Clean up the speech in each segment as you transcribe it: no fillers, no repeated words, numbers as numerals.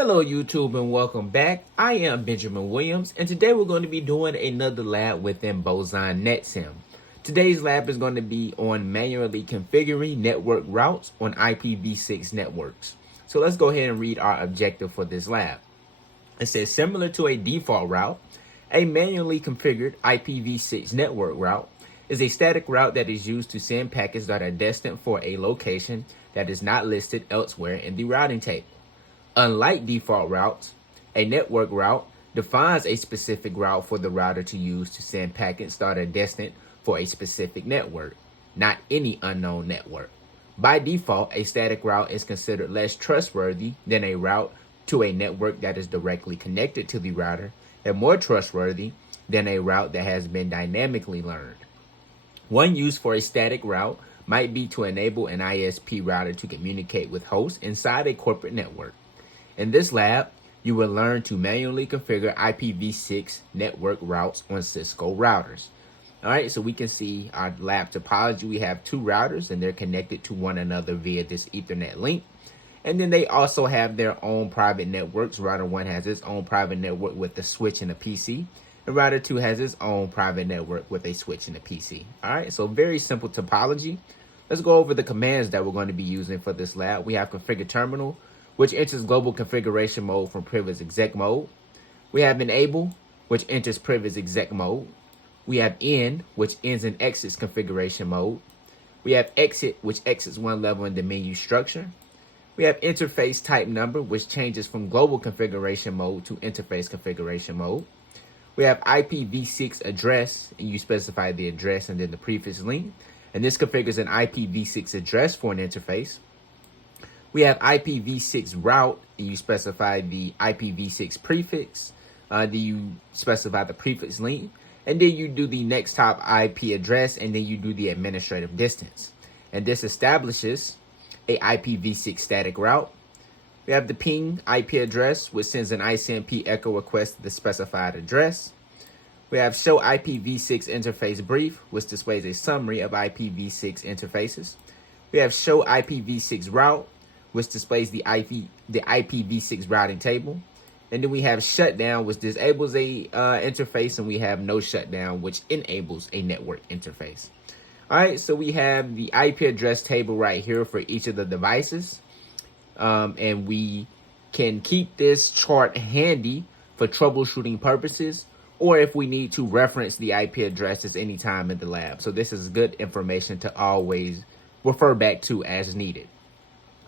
Hello YouTube and welcome back. I am Benjamin Williams and today we're going to be doing another lab within Bozon NetSim. Today's lab is going to be on manually configuring network routes on IPv6 networks. So let's go ahead and read our objective for this lab. It says similar to a default route, a manually configured IPv6 network route is a static route that is used to send packets that are destined for a location that is not listed elsewhere in the routing table. Unlike default routes, a network route defines a specific route for the router to use to send packets that are destined for a specific network, not any unknown network. By default, a static route is considered less trustworthy than a route to a network that is directly connected to the router and more trustworthy than a route that has been dynamically learned. One use for a static route might be to enable an ISP router to communicate with hosts inside a corporate network. In this lab, you will learn to manually configure IPv6 network routes on Cisco routers. All right, so we can see our lab topology. We have two routers and they're connected to one another via this Ethernet link. And then they also have their own private networks. Router 1 has its own private network with a switch and a PC. And router 2 has its own private network with a switch and a PC. All right, so very simple topology. Let's go over the commands that we're going to be using for this lab. We have configure terminal, which enters global configuration mode from privilege exec mode. We have enable, which enters privilege exec mode. We have end, which ends in exits configuration mode. We have exit, which exits one level in the menu structure. We have interface type number, which changes from global configuration mode to interface configuration mode. We have IPv6 address, and you specify the address and then the prefix link. And this configures an IPv6 address for an interface. We have IPv6 route, and you specify the IPv6 prefix. Then you specify the prefix link, and then you do the next hop IP address, and then you do the administrative distance. And this establishes a IPv6 static route. We have the ping IP address, which sends an ICMP echo request to the specified address. We have show IPv6 interface brief, which displays a summary of IPv6 interfaces. We have show IPv6 route, which displays the IPv6 routing table. And then we have shutdown, which disables a interface, and we have no shutdown, which enables a network interface. All right, so we have the IP address table right here for each of the devices. And we can keep this chart handy for troubleshooting purposes, or if we need to reference the IP addresses anytime in the lab. So this is good information to always refer back to as needed.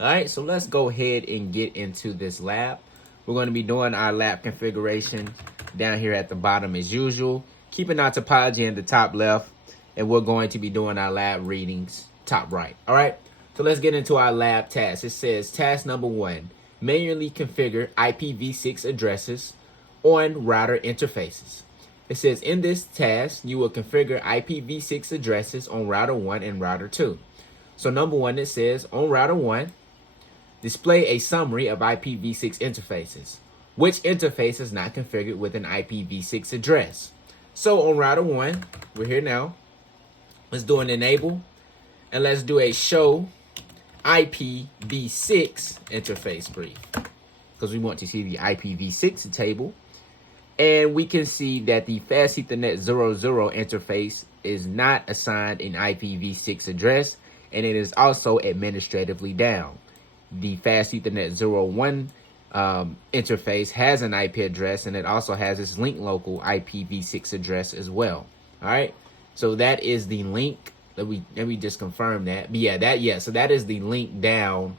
All right, so let's go ahead and get into this lab. We're going to be doing our lab configuration down here at the bottom as usual, keeping our topology in the top left, and we're going to be doing our lab readings top right. All right, so let's get into our lab task. It says task number 1, manually configure IPv6 addresses on router interfaces. It says in this task, you will configure IPv6 addresses on router 1 and router 2. So number 1, it says on router 1, display a summary of IPv6 interfaces. Which interface is not configured with an IPv6 address? So on router 1, we're here now. Let's do an enable, and let's do a show IPv6 interface brief, because we want to see the IPv6 table. And we can see that the Fast Ethernet 00 interface is not assigned an IPv6 address, and it is also administratively down. The Fast Ethernet 01 interface has an IP address, and it also has its link local IPv6 address as well. All right, so that is the link. Let me just confirm that. But so that is the link down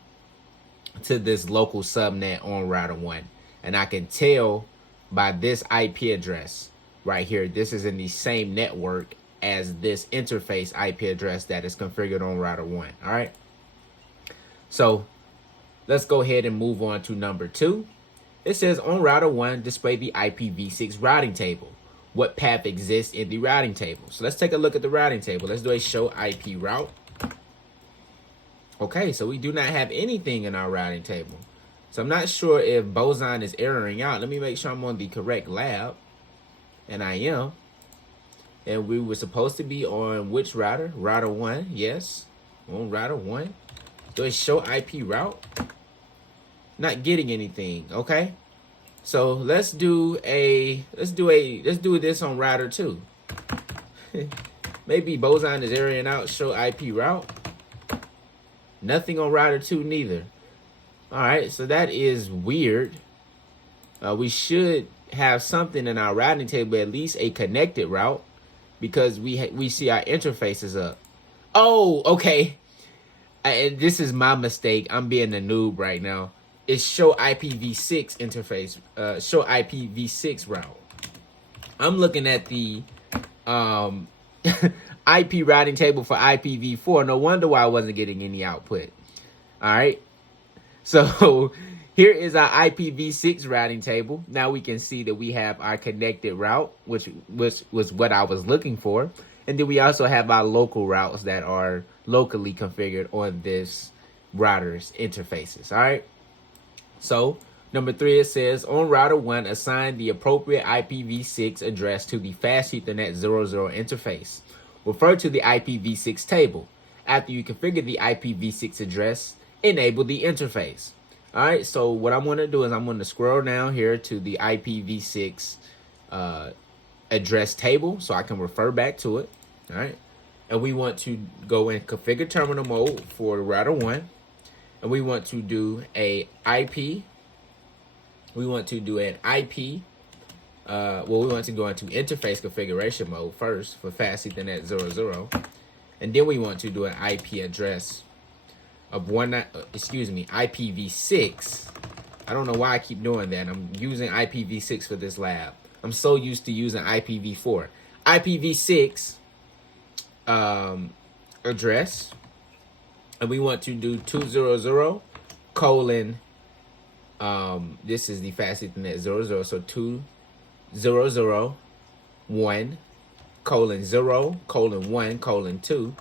to this local subnet on router 1, and I can tell by this IP address right here, this is in the same network as this interface IP address that is configured on router 1. All right, so let's go ahead and move on to number 2. It says on router 1, display the IPv6 routing table. What path exists in the routing table? So let's take a look at the routing table. Let's do a show IP route. Okay, so we do not have anything in our routing table. So I'm not sure if Bozon is erroring out. Let me make sure I'm on the correct lab. And I am. And we were supposed to be on which router? Router 1, yes. On router 1. Do a show IP route. not getting anything. Okay, so let's do this on router 2. Maybe Bozon is airing out show IP route. Nothing on router 2 neither. All right, so that is weird. We should have something in our routing table, at least a connected route, because we see our interfaces up. Oh, okay. And this is my mistake. I'm being a noob right now. It's show IPv6 interface. Show IPv6 route. I'm looking at the IP routing table for IPv4. No wonder why I wasn't getting any output. All right. So here is our IPv6 routing table. Now we can see that we have our connected route, which was what I was looking for. And then we also have our local routes that are locally configured on this router's interfaces. All right. So number 3, it says on router 1, assign the appropriate IPv6 address to the Fast Ethernet 00 interface. Refer to the IPv6 table. After you configure the IPv6 address, enable the interface. All right, so what I'm going to do is I'm going to scroll down here to the IPv6 address table so I can refer back to it. All right, and we want to go in configure terminal mode for router 1, and we want to do a IP. We want to do an IP. We want to go into interface configuration mode first for Fast Ethernet 00, and then we want to do an IP address of IPv6. I don't know why I keep doing that. I'm using IPv6 for this lab. I'm so used to using IPv4. IPv6 address, and we want to do 200 colon. This is the Fast Ethernet 00, so 2001 colon 0 colon 1 colon 2.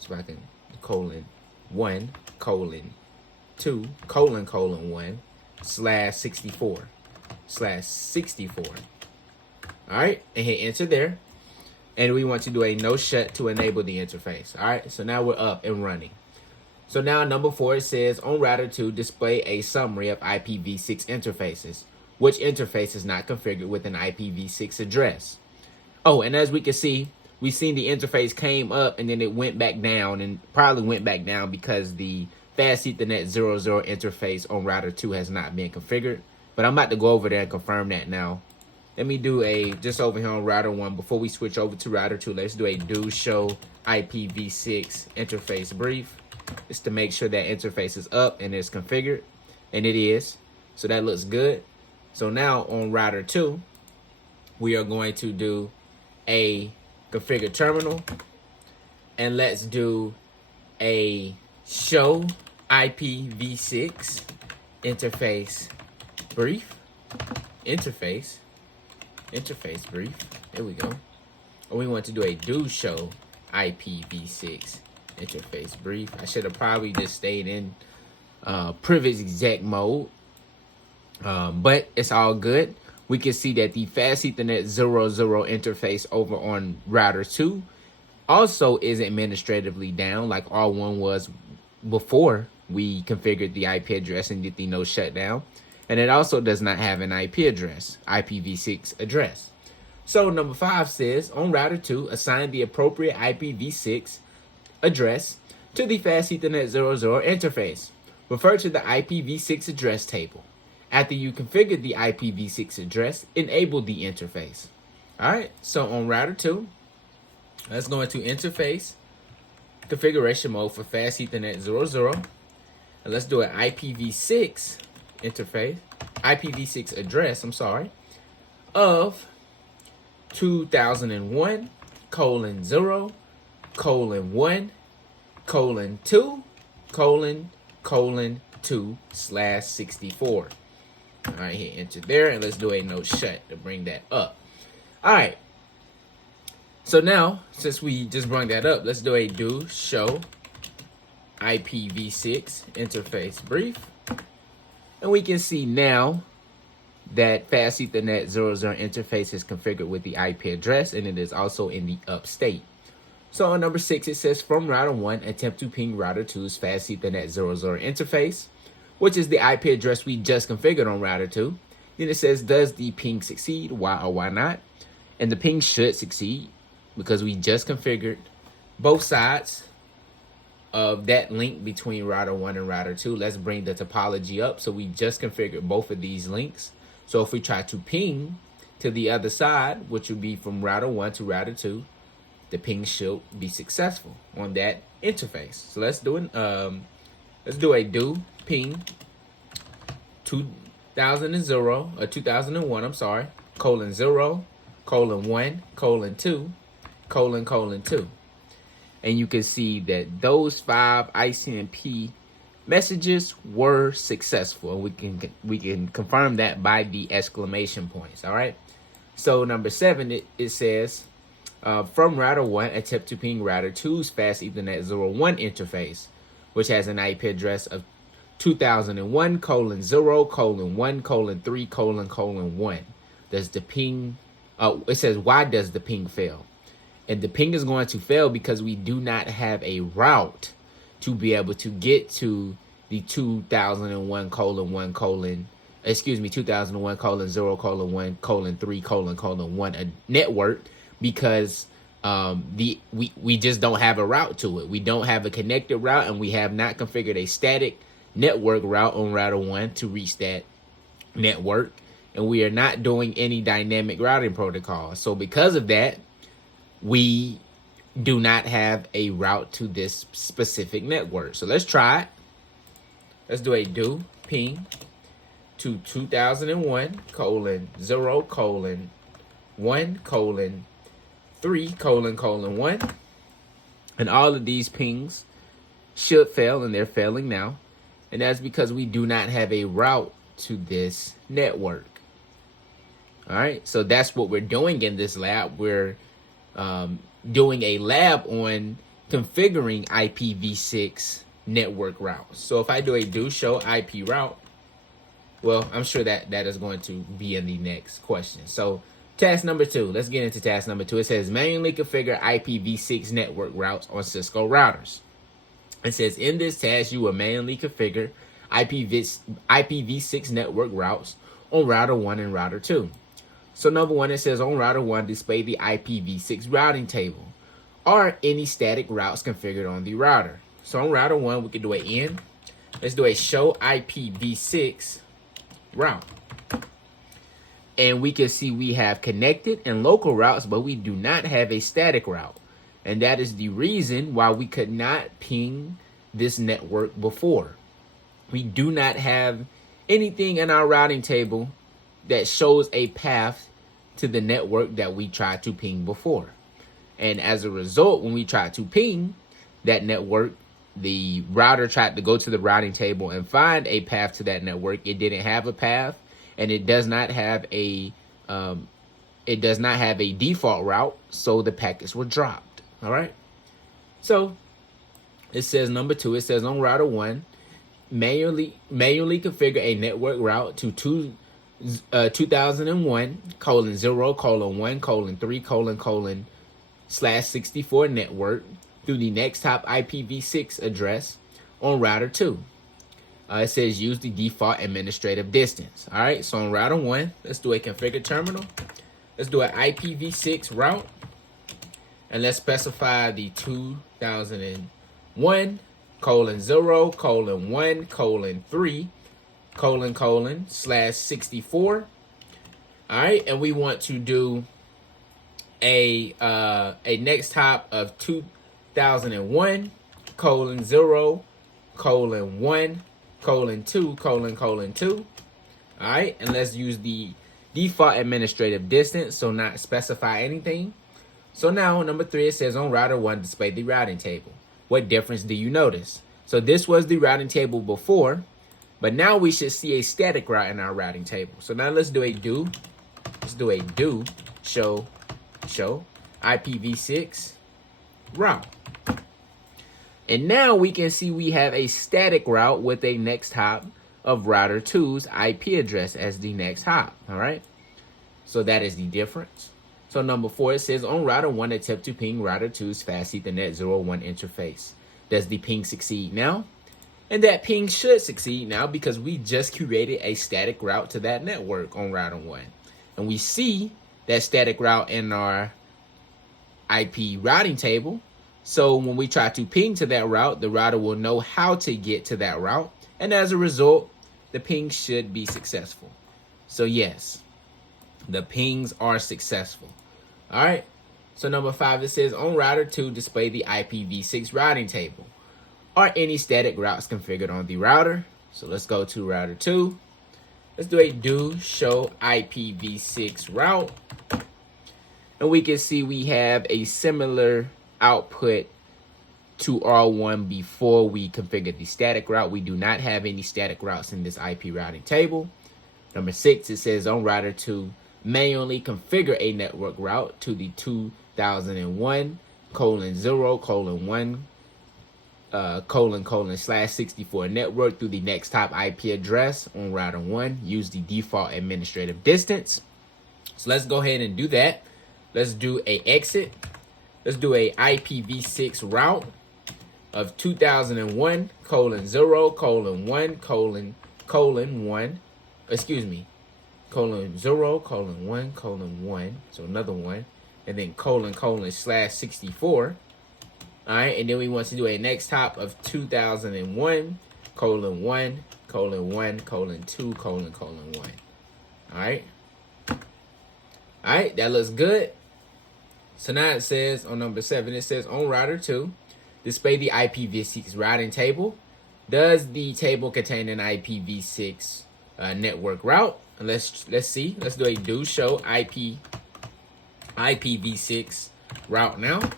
So I can colon 1 colon 2 colon 1 /64. All right, and hit enter there. And we want to do a no shut to enable the interface. All right, so now we're up and running. So now number 4, it says on router 2, display a summary of IPv6 interfaces. Which interface is not configured with an IPv6 address? Oh, and as we can see, we've seen the interface came up and then it went back down, and probably went back down because the Fast Ethernet 00 interface on router 2 has not been configured. But I'm about to go over there and confirm that now. Let me do just over here on router 1, before we switch over to router 2, let's do a do show IPv6 interface brief. Just to make sure that interface is up and is configured. And it is. So that looks good. So now on router 2, we are going to do a configure terminal. And let's do a show IPv6 interface brief. Interface brief. There we go. And we want to do a do show IPv6 interface brief. I should have probably just stayed in privilege exec mode. But it's all good. We can see that the Fast Ethernet 00 interface over on router 2 also is administratively down like R1 was before we configured the IP address and did the no shutdown. And it also does not have an IP address, IPv6 address. So number 5 says, on router 2, assign the appropriate IPv6 address to the Fast Ethernet 00 interface. Refer to the IPv6 address table. After you configure the IPv6 address, enable the interface. All right, so on router 2, let's go into interface configuration mode for Fast Ethernet 00. And let's do an IPv6 interface, IPv6 address, of 2001 colon 0 colon 1 colon 2 colon 2 /64. All right, hit enter there, and let's do a no shut to bring that up. All right. So now, since we just brought that up, let's do a do show IPv6 interface brief. And we can see now that Fast Ethernet 00 interface is configured with the IP address, and it is also in the up state. So on number 6, it says from router 1, attempt to ping router 2's Fast Ethernet 00 interface. which is the IP address we just configured on router 2. Then it says, does the ping succeed? Why or why not? And the ping should succeed because we just configured both sides of that link between router 1 and router 2. Let's bring the topology up. So we just configured both of these links. So if we try to ping to the other side, which would be from router 1 to router 2, the ping should be successful on that interface. So let's do a do ping 2001, I'm sorry, :0, :1, :2, :2. And you can see that those 5 ICMP messages were successful. And we can confirm that by the exclamation points. All right. So number 7, it says from router 1 attempt to ping router 2's fast Ethernet 01 interface, which has an IP address of 2001 :0 :1 :3 :1. Does the ping? It says, why does the ping fail? And the ping is going to fail because we do not have a route to be able to get to the 2001 :1 2001 :0 :1 :3 :1 network, because we just don't have a route to it. We don't have a connected route, and we have not configured a static network route on router 1 to reach that network, and we are not doing any dynamic routing protocol. So because of that, we do not have a route to this specific network. So let's try it. Let's do a do ping to 2001 :0 :1 :3 :1. And all of these pings should fail, and they're failing now. And that's because we do not have a route to this network. All right, so that's what we're doing in this lab. We're doing a lab on configuring IPv6 network routes. So if I do a do show IP route, well, I'm sure that is going to be in the next question. So task number 2, let's get into task number 2. It says manually configure IPv6 network routes on Cisco routers. It says in this task, you will manually configure IPv6 network routes on router 1 and router 2. So number 1, it says on router 1, display the IPv6 routing table or any static routes configured on the router. So on router 1, we can do an N. Let's do a show IPv6 route. And we can see we have connected and local routes, but we do not have a static route. And that is the reason why we could not ping this network before. We do not have anything in our routing table that shows a path to the network that we tried to ping before. And as a result, when we tried to ping that network, the router tried to go to the routing table and find a path to that network. It didn't have a path, and it does not have a default route, so the packets were dropped. All right. So it says number 2. It says on router 1, manually configure a network route to 2001 :0 :1 :3 /64 network through the next top IPv6 address on router 2. It says use the default administrative distance. All right, so on router 1, let's do a configure terminal. Let's do an IPv6 route, and let's specify the 2001 :0 :1 :3 /64. All right, and we want to do a next hop of 2001 :0 :1 :2 :2. All right, and let's use the default administrative distance, so not specify anything. So now number 3, it says on router 1, display the routing table. What difference do you notice? So this was the routing table before, but now we should see a static route in our routing table. So now let's do a do. Let's do a do show IPv6 route. And now we can see we have a static route with a next hop of router 2's IP address as the next hop. All right. So that is the difference. So number 4, it says on router 1, attempt to ping router 2's fast Ethernet 01 interface. Does the ping succeed now? And that ping should succeed now because we just created a static route to that network on router 1. And we see that static route in our IP routing table. So when we try to ping to that route, the router will know how to get to that route. And as a result, the ping should be successful. So yes, the pings are successful. All right. So number 5, it says on router 2, display the IPv6 routing table. Are any static routes configured on the router? So let's go to router 2. Let's do a do show IPv6 route. And we can see we have a similar output to R1 before we configured the static route. We do not have any static routes in this IP routing table. Number 6, it says on router 2, manually configure a network route to the 2001:1:/64 network through the next top IP address on router 1. Use the default administrative distance. So let's go ahead and do that. Let's do a exit. Let's do a IPv6 route of 2001:0:1:1, excuse me, :0:1:1, so another one, and then :/64. All right, and then we want to do a next hop of 2001:1:1:2:1. All right. All right, that looks good. So now it says on number 7, it says on router 2, display the IPv6 routing table. Does the table contain an IPv6 network route? And let's see. Let's do a do show IPv6 route now.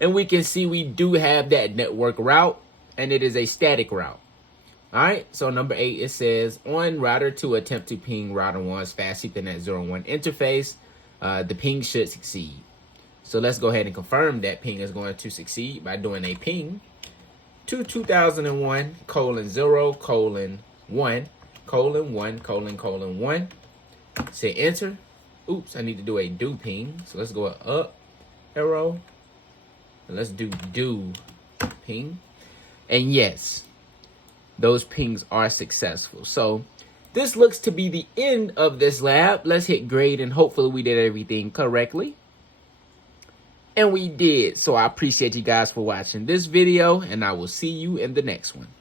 And we can see we do have that network route, and it is a static route. All right, so number 8, it says on router 2, attempt to ping router 1's fast Ethernet 0:1 interface. The ping should succeed. So let's go ahead and confirm that ping is going to succeed by doing a ping to 2001:0:1:1:1. Say enter. Oops, I need to do a do ping. So let's go up arrow. And let's do ping. And yes, those pings are successful. So this looks to be the end of this lab. Let's hit grade, and hopefully we did everything correctly. And we did. So I appreciate you guys for watching this video, and I will see you in the next one.